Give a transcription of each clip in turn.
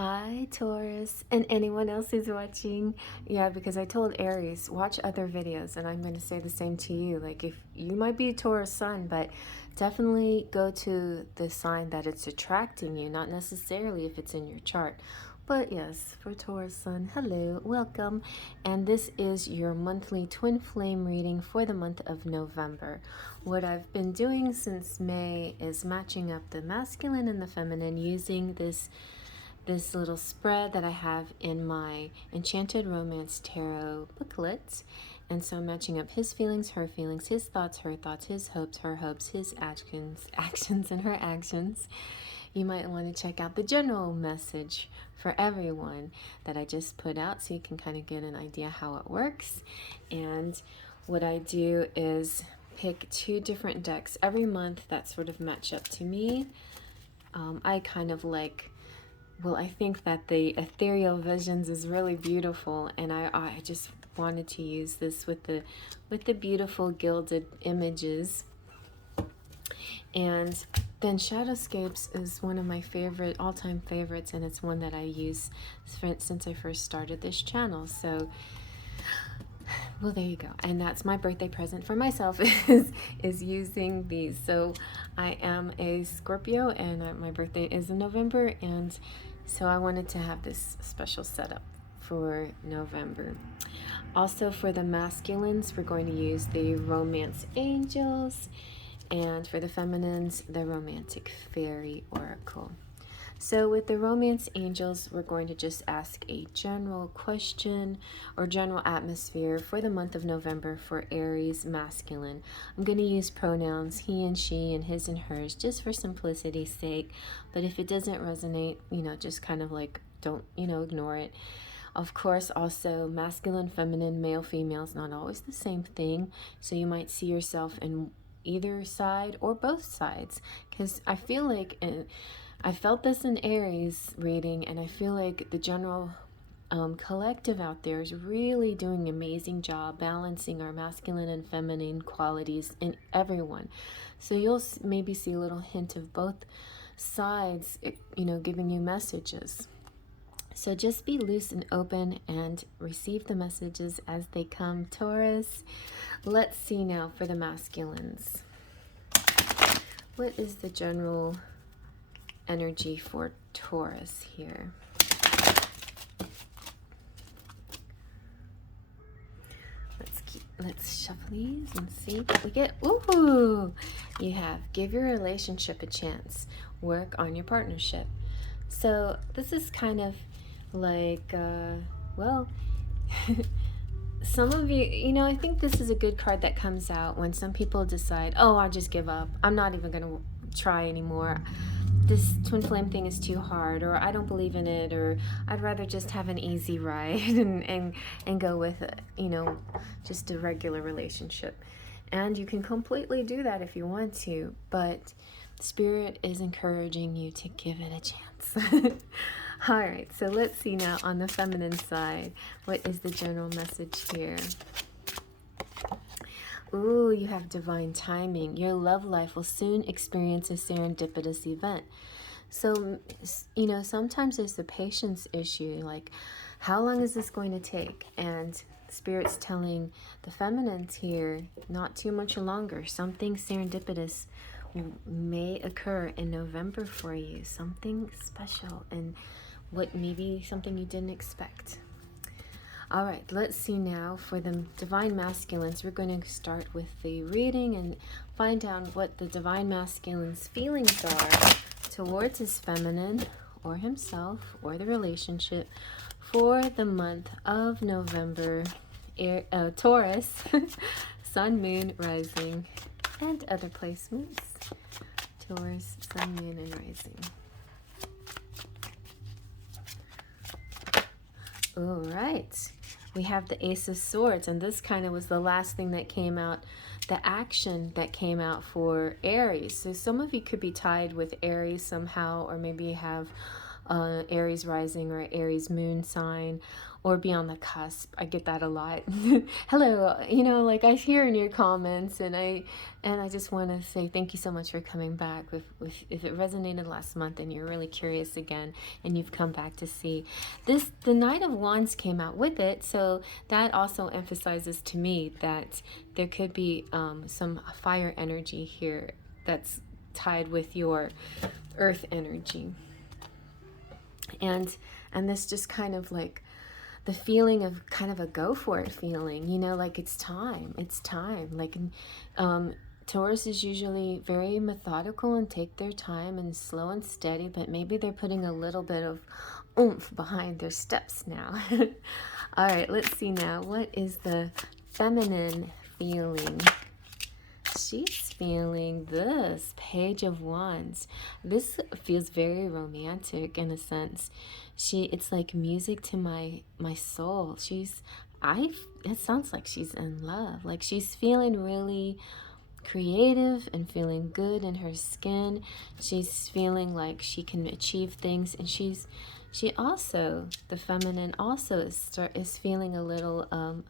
Hi, Taurus, and anyone else who's watching. Yeah, because I told Aries, watch other videos, and I'm going to say the same to you. Like, if you might be a Taurus sun, but definitely go to the sign that it's attracting you, not necessarily if it's in your chart. But yes, for Taurus sun, hello, welcome. And this is your monthly twin flame reading for the month of November. What I've been doing since May is matching up the masculine and the feminine using this little spread that I have in my Enchanted Romance Tarot booklet. And so I'm matching up his feelings, her feelings, his thoughts, her thoughts, his hopes, her hopes, his actions, and her actions. You might want to check out the general message for everyone that I just put out so you can kind of get an idea how it works. And what I do is pick 2 different decks every month that sort of match up to me. I kind of like, well, I think that the Ethereal Visions is really beautiful, and I just wanted to use this with the beautiful gilded images. And then Shadowscapes is one of my favorite, all-time favorites, and it's one that I use since I first started this channel. So, well, there you go. And that's my birthday present for myself is using these. So I am a Scorpio, and my birthday is in November, and so I wanted to have this special setup for November. Also, for the masculines, we're going to use the Romance Angels, and for the feminines, the Romantic Fairy Oracle. So with the Romance Angels, we're going to just ask a general question or general atmosphere for the month of November for Aries masculine. I'm going to use pronouns he and she and his and hers just for simplicity's sake. But if it doesn't resonate, just kind of like don't, ignore it. Of course, also masculine, feminine, male, female is not always the same thing. So you might see yourself in either side or both sides, because I feel like I felt this in Aries reading, and I feel like the general collective out there is really doing an amazing job balancing our masculine and feminine qualities in everyone. So you'll maybe see a little hint of both sides, giving you messages. So just be loose and open and receive the messages as they come, Taurus. Let's see now for the masculines. What is the general energy for Taurus here? Let's shuffle these and see what we get. Ooh, you have give your relationship a chance. Work on your partnership. So this is kind of like, well, some of you, I think this is a good card that comes out when some people decide, oh, I'll just give up. I'm not even going to try anymore. This twin flame thing is too hard, or I don't believe in it, or I'd rather just have an easy ride and go with, just a regular relationship. And you can completely do that if you want to, but Spirit is encouraging you to give it a chance. All right, so let's see now on the feminine side. What is the general message here? Ooh, you have divine timing. Your love life will soon experience a serendipitous event. So, sometimes there's a patience issue, like, how long is this going to take? And Spirit's telling the feminines here, not too much longer. Something serendipitous may occur in November for you. Something special, and maybe something you didn't expect. All right, let's see now for the divine masculines. We're going to start with the reading and find out what the divine masculine's feelings are towards his feminine or himself or the relationship for the month of November. Taurus, sun, moon, rising, and other placements. Taurus, sun, moon, and rising. All right, we have the Ace of Swords, and this kind of was the last thing that came out, the action that came out for Aries. So some of you could be tied with Aries somehow, or maybe you have Aries rising or Aries moon sign, or be on the cusp. I get that a lot. Hello, you know, like I hear in your comments, and I just want to say thank you so much for coming back. If it resonated last month and you're really curious again and you've come back to see this, the Knight of Wands came out with it, so that also emphasizes to me that there could be some fire energy here that's tied with your earth energy. And this just kind of like the feeling of kind of a go for it feeling, you know, like it's time, like Taurus is usually very methodical and take their time and slow and steady, but maybe they're putting a little bit of oomph behind their steps now. All right, let's see now, what is the feminine feeling? She's feeling this Page of Wands. This feels very romantic in a sense. It's like music to my soul. It sounds like she's in love. Like she's feeling really creative and feeling good in her skin. She's feeling like she can achieve things, and she also, the feminine also is feeling a little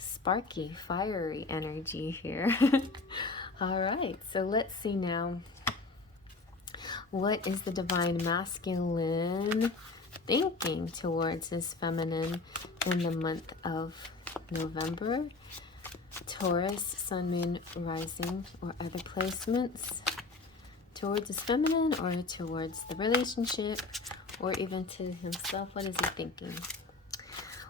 sparky, fiery energy here. All right, so let's see now. What is the divine masculine thinking towards this feminine in the month of November? Taurus, sun, moon, rising, or other placements towards this feminine, or towards the relationship, or even to himself. What is he thinking?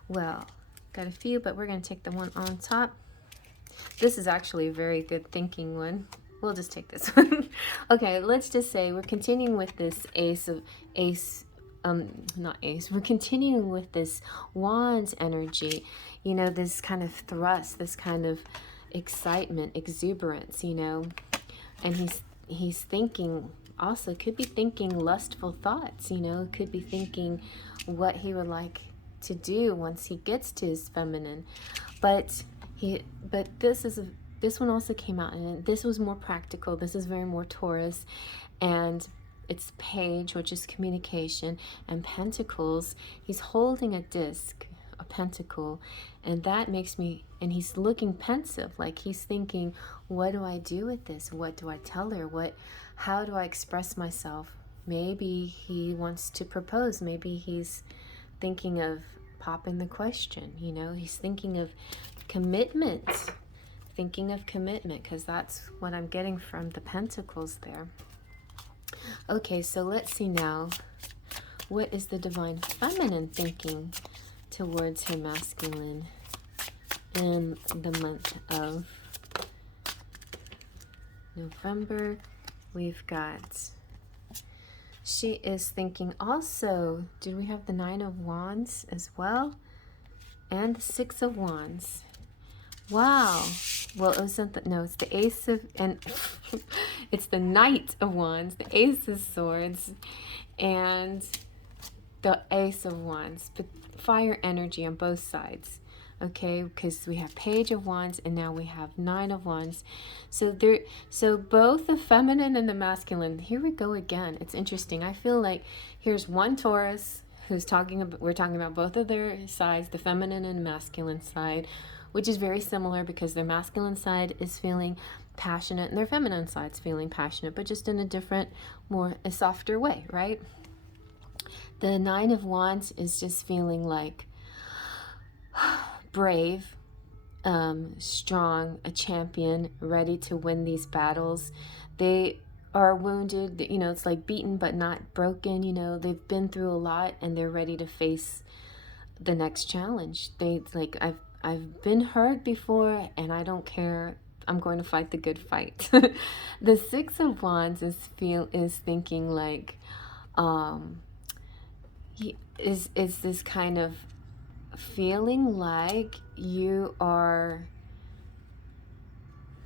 Well, got a few, but we're going to take the one on top. This is actually a very good thinking one. We'll just take this one. Okay, let's just say we're continuing with this we're continuing with this Wands energy, you know, this kind of thrust, this kind of excitement, exuberance, you know, and he's thinking, also could be thinking lustful thoughts, you know, could be thinking what he would like to do once he gets to his feminine. But this one also came out, and this was more practical. This is very more Taurus, and it's Page, which is communication, and Pentacles. He's holding a disc, a pentacle, and that makes me, and he's looking pensive, like he's thinking, what do I do with this? What do I tell her? How do I express myself? Maybe he wants to propose. Maybe he's thinking of popping the question, you know, he's thinking of commitment, because that's what I'm getting from the Pentacles there. Okay, so let's see now, what is the divine feminine thinking towards her masculine in the month of November? We've got, she is thinking also, did we have the Nine of Wands as well? And the Six of Wands. Wow. Well, it wasn't no, it's the Ace of, and it's the Knight of Wands, the Ace of Swords, and the Ace of Wands. But fire energy on both sides. Okay, because we have Page of Wands and now we have Nine of Wands. So both the feminine and the masculine, here we go again. It's interesting. I feel like here's one Taurus who's talking about, we're talking about both of their sides, the feminine and masculine side, which is very similar because their masculine side is feeling passionate and their feminine side's feeling passionate, but just in a different, a softer way, right? The Nine of Wands is just feeling like brave, strong, a champion, ready to win these battles. They are wounded, you know, it's like beaten but not broken, you know, they've been through a lot and they're ready to face the next challenge. Like, I've been hurt before and I don't care. I'm going to fight the good fight. The Six of Wands is thinking like, is this kind of feeling like you are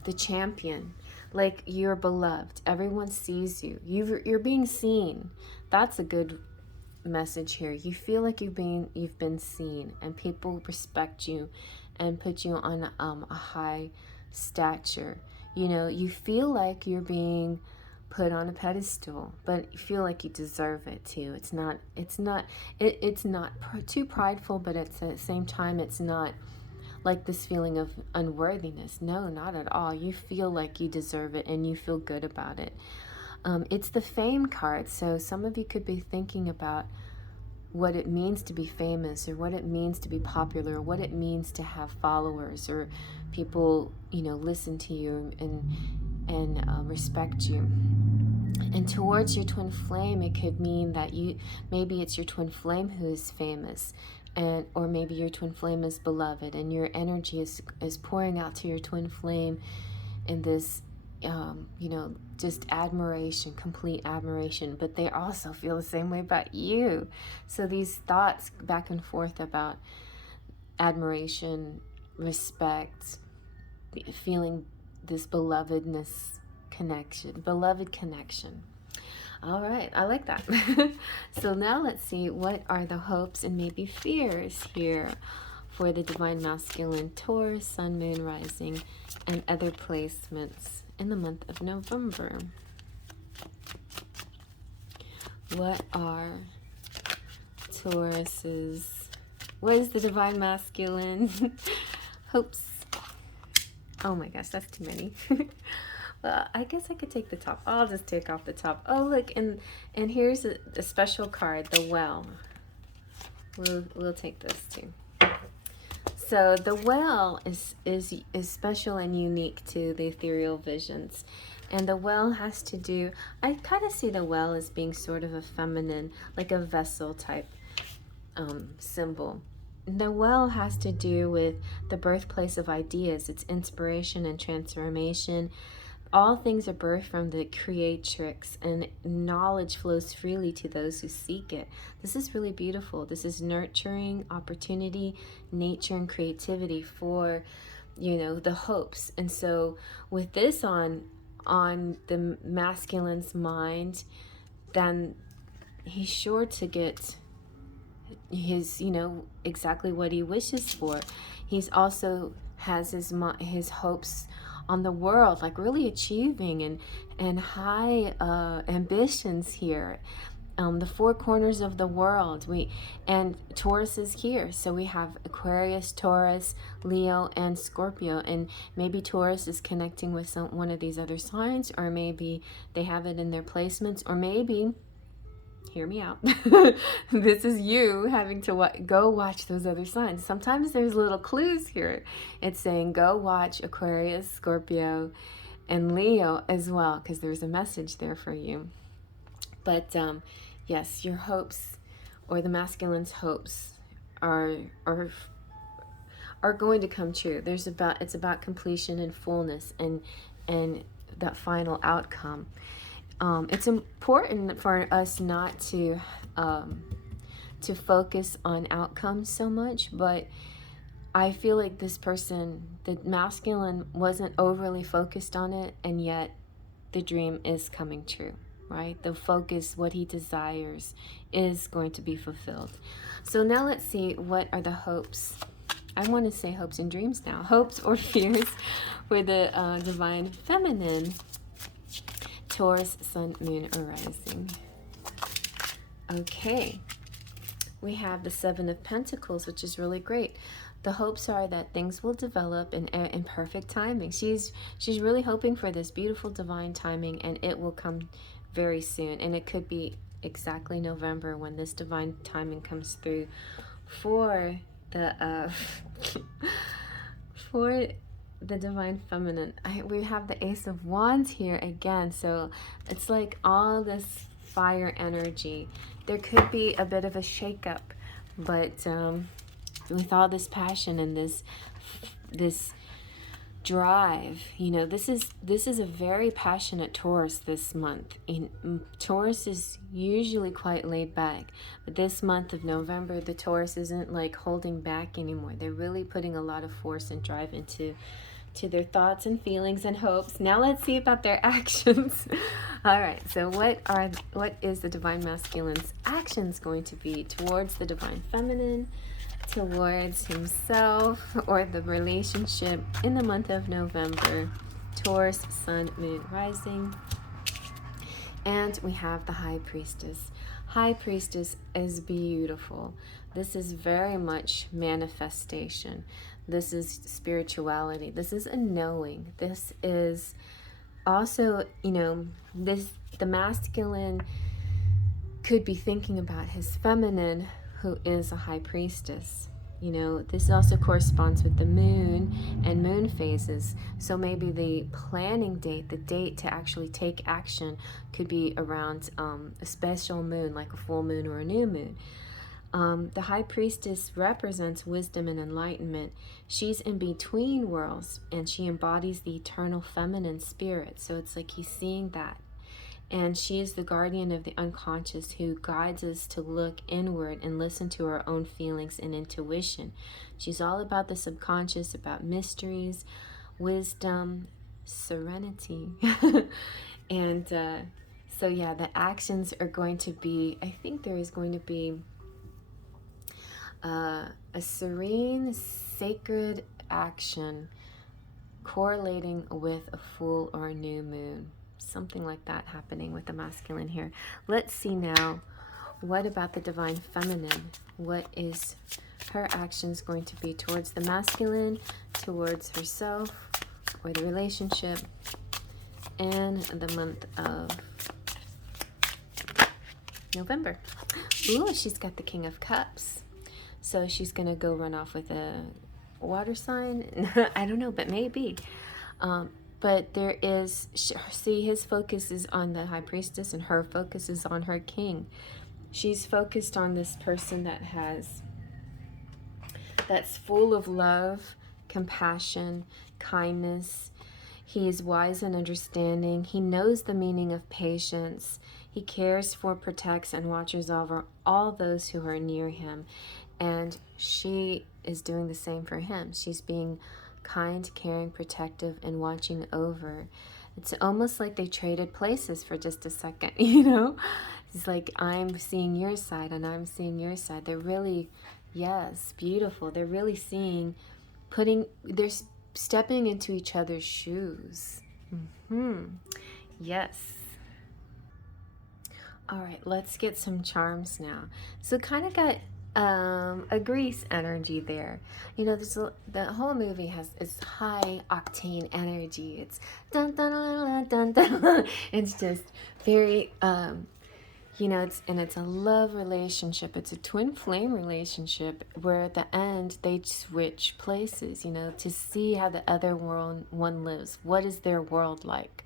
the champion, like you're beloved. Everyone sees you. You're being seen. That's a good message here. You feel like you've been seen, and people respect you and put you on a high stature. You know, you feel like you're being put on a pedestal, but you feel like you deserve it too. It's not too prideful, but at the same time, it's not like this feeling of unworthiness. No, not at all. You feel like you deserve it and you feel good about it. It's the fame card. So some of you could be thinking about what it means to be famous, or what it means to be popular, or what it means to have followers, or people, listen to you and respect you. And towards your twin flame, it could mean that maybe it's your twin flame who is famous, or maybe your twin flame is beloved, and your energy is pouring out to your twin flame in this, just admiration, complete admiration. But they also feel the same way about you. So these thoughts back and forth about admiration, respect, feeling this beloved connection. All right, I like that. So now let's see, what are the hopes and maybe fears here for the Divine Masculine, Taurus, Sun, Moon, Rising, and other placements in the month of November? What are Taurus's, what is the Divine Masculine hopes? Oh my gosh, that's too many. Well, I guess I could take the top. I'll just take off the top. Oh, look, and here's a special card, the Well. We'll take this too. So the Well is special and unique to the ethereal visions. And the Well has to do, I kind of see the Well as being sort of a feminine, like a vessel type symbol. The Well has to do with the birthplace of ideas, its inspiration and transformation. All things are birthed from the creatrix, and knowledge flows freely to those who seek it. This is really beautiful. This is nurturing, opportunity, nature, and creativity for, the hopes. And so with this on the masculine's mind, then he's sure to get his, exactly what he wishes for. He's also has his hopes on the world, like really achieving and high ambitions here. The four corners of the world. And Taurus is here, so we have Aquarius, Taurus, Leo, and Scorpio. And maybe Taurus is connecting with one of these other signs, or maybe they have it in their placements, or maybe, hear me out, this is you having to go watch those other signs. Sometimes there's little clues here. It's saying go watch Aquarius, Scorpio, and Leo as well, because there's a message there for you. But yes, your hopes, or the masculine's hopes, are going to come true. It's about completion and fullness and that final outcome. It's important for us not to focus on outcomes so much, but I feel like this person, the masculine, wasn't overly focused on it, and yet the dream is coming true, right? The focus, what he desires, is going to be fulfilled. So now let's see, what are the hopes? I want to say hopes and dreams now. Hopes or fears for the Divine Feminine, Taurus, Sun, Moon, or Rising. Okay, we have the Seven of Pentacles, which is really great. The hopes are that things will develop in perfect timing. She's really hoping for this beautiful divine timing, and it will come very soon. And it could be exactly November when this divine timing comes through for the for the Divine Feminine. We have the Ace of Wands here again, so it's like all this fire energy. There could be a bit of a shakeup, but with all this passion and this drive, this is a very passionate Taurus this month. Taurus is usually quite laid back, but this month of November, the Taurus isn't like holding back anymore. They're really putting a lot of force and drive into their thoughts and feelings and hopes. Now let's see about their actions. All right, so what is the Divine Masculine's actions going to be towards the Divine Feminine, towards himself, or the relationship in the month of November? Taurus, Sun, Moon, Rising. And we have the High Priestess. High Priestess is beautiful. This is very much manifestation. This is spirituality. This is a knowing. This is also, the masculine could be thinking about his feminine, who is a High Priestess. This also corresponds with the moon and moon phases. So maybe the planning date, the date to actually take action, could be around a special moon, like a full moon or a new moon. The High Priestess represents wisdom and enlightenment. She's in between worlds, and she embodies the eternal feminine spirit. So it's like he's seeing that. And she is the guardian of the unconscious, who guides us to look inward and listen to our own feelings and intuition. She's all about the subconscious, about mysteries, wisdom, serenity. And so yeah, the actions are going to be, I think there is going to be a serene, sacred action correlating with a full or a new moon. Something like that happening with the masculine here. Let's see now, what about the divine feminine? What is her actions going to be towards the masculine, towards herself, or the relationship, in the month of November? Ooh, she's got the King of Cups. So she's going to go run off with a water sign? I don't know, but maybe. But there is, see, his focus is on the High Priestess, and her focus is on her king. She's focused on this person that's full of love, compassion, kindness. He is wise and understanding. He knows the meaning of patience. He cares for, protects, and watches over all those who are near him. And she is doing the same for him. She's being kind, caring, protective, and watching over. It's almost like they traded places for just a second, It's like, I'm seeing your side and I'm seeing your side. They're really, yes, beautiful. They're really seeing, they're stepping into each other's shoes. Yes. All right, let's get some charms now. So kind of got a Grease energy there. The whole movie is high octane energy. It's dun dun dun dun dun dun. It's just very it's a love relationship. It's a twin flame relationship where at the end they switch places, to see how the other one lives. What is their world like?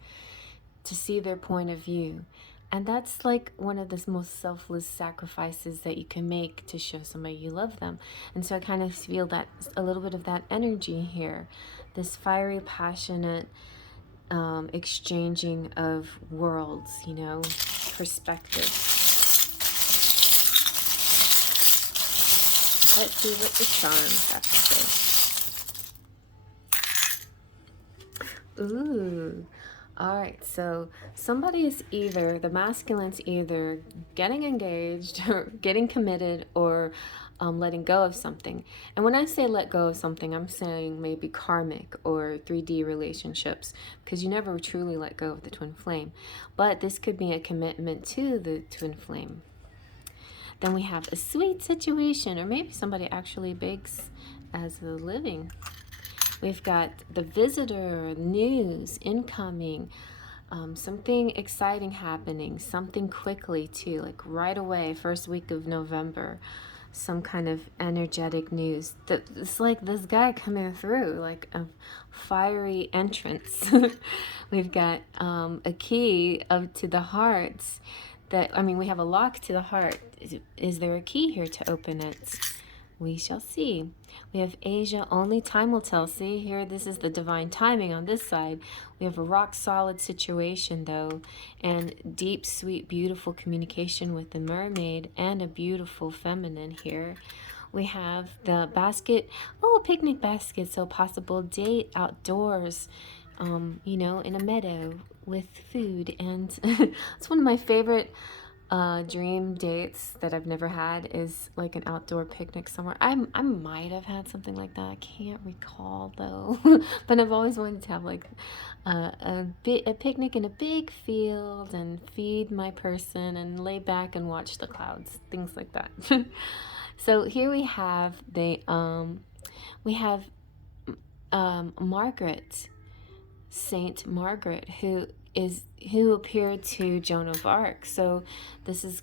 To see their point of view. And that's like one of the most selfless sacrifices that you can make to show somebody you love them. And so I kind of feel that a little bit of that energy here, this fiery, passionate exchanging of worlds, perspective. Let's see what the charms have to say. Ooh. All right, so somebody is the masculine's either getting engaged or getting committed or letting go of something. And when I say let go of something, I'm saying maybe karmic or 3D relationships, because you never truly let go of the twin flame. But this could be a commitment to the twin flame. Then we have a sweet situation, or maybe somebody actually bakes as a living. We've got the visitor, news, incoming, something exciting happening, something quickly too, like right away, first week of November, some kind of energetic news. It's like this guy coming through, like a fiery entrance. We've got a key to the hearts. We have a lock to the heart. Is there a key here to open it? We shall see. We have Asia, only time will tell. See here, this is the divine timing on this side. We have a rock solid situation though, and deep, sweet, beautiful communication with the mermaid and a beautiful feminine here. We have the basket, a picnic basket, so possible date outdoors, in a meadow with food. And it's one of my favorite dream dates that I've never had is like an outdoor picnic somewhere. I might have had something like that. I can't recall though. But I've always wanted to have like a picnic in a big field and feed my person and lay back and watch the clouds, things like that. So here we have Margaret, Saint Margaret, who appeared to Joan of Arc. So this is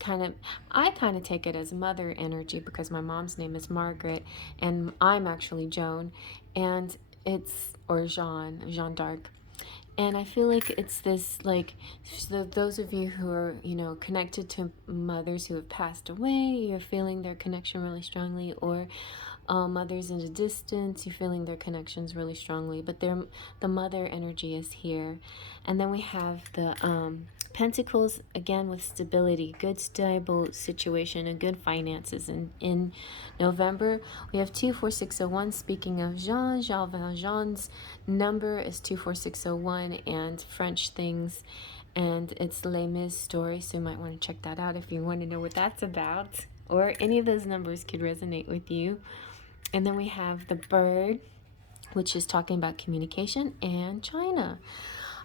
I kind of take it as mother energy because my mom's name is Margaret and I'm actually Joan, and or Jean d'Arc. And I feel like it's this, like, so those of you who are, connected to mothers who have passed away, you're feeling their connection really strongly, or mothers in the distance, you're feeling their connections really strongly, but the mother energy is here. And then we have the Pentacles, again with stability, good stable situation and good finances. In November, we have 24601. Speaking of Jean Valjean's number is 24601, and French things, and it's Les Mis story, so you might want to check that out if you want to know what that's about, or any of those numbers could resonate with you. And then we have the bird, which is talking about communication, and China.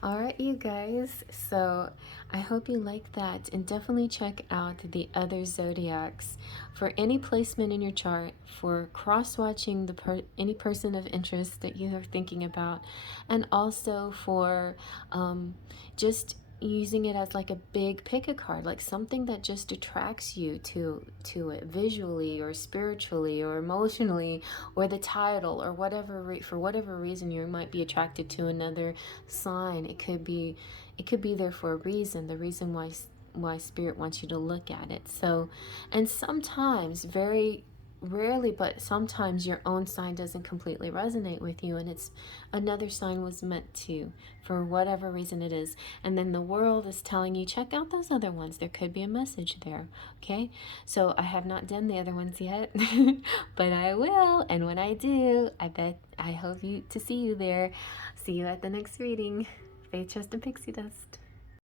All right, you guys, so I hope you like that, and definitely check out the other zodiacs for any placement in your chart, for cross-watching any person of interest that you are thinking about, and also for just using it as like a big pick a card, like something that just attracts you to it visually or spiritually or emotionally, or the title, or whatever for whatever reason you might be attracted to another sign. It could be there for a reason, the reason why spirit wants you to look at it. So, and sometimes, very rarely, but sometimes your own sign doesn't completely resonate with you, and it's another sign was meant to, for whatever reason it is, and then the world is telling you check out those other ones, there could be a message there. Okay, so I have not done the other ones yet, but I will, and when I do, I hope to see you there. See you at the next reading. Faith, trust, and pixie dust.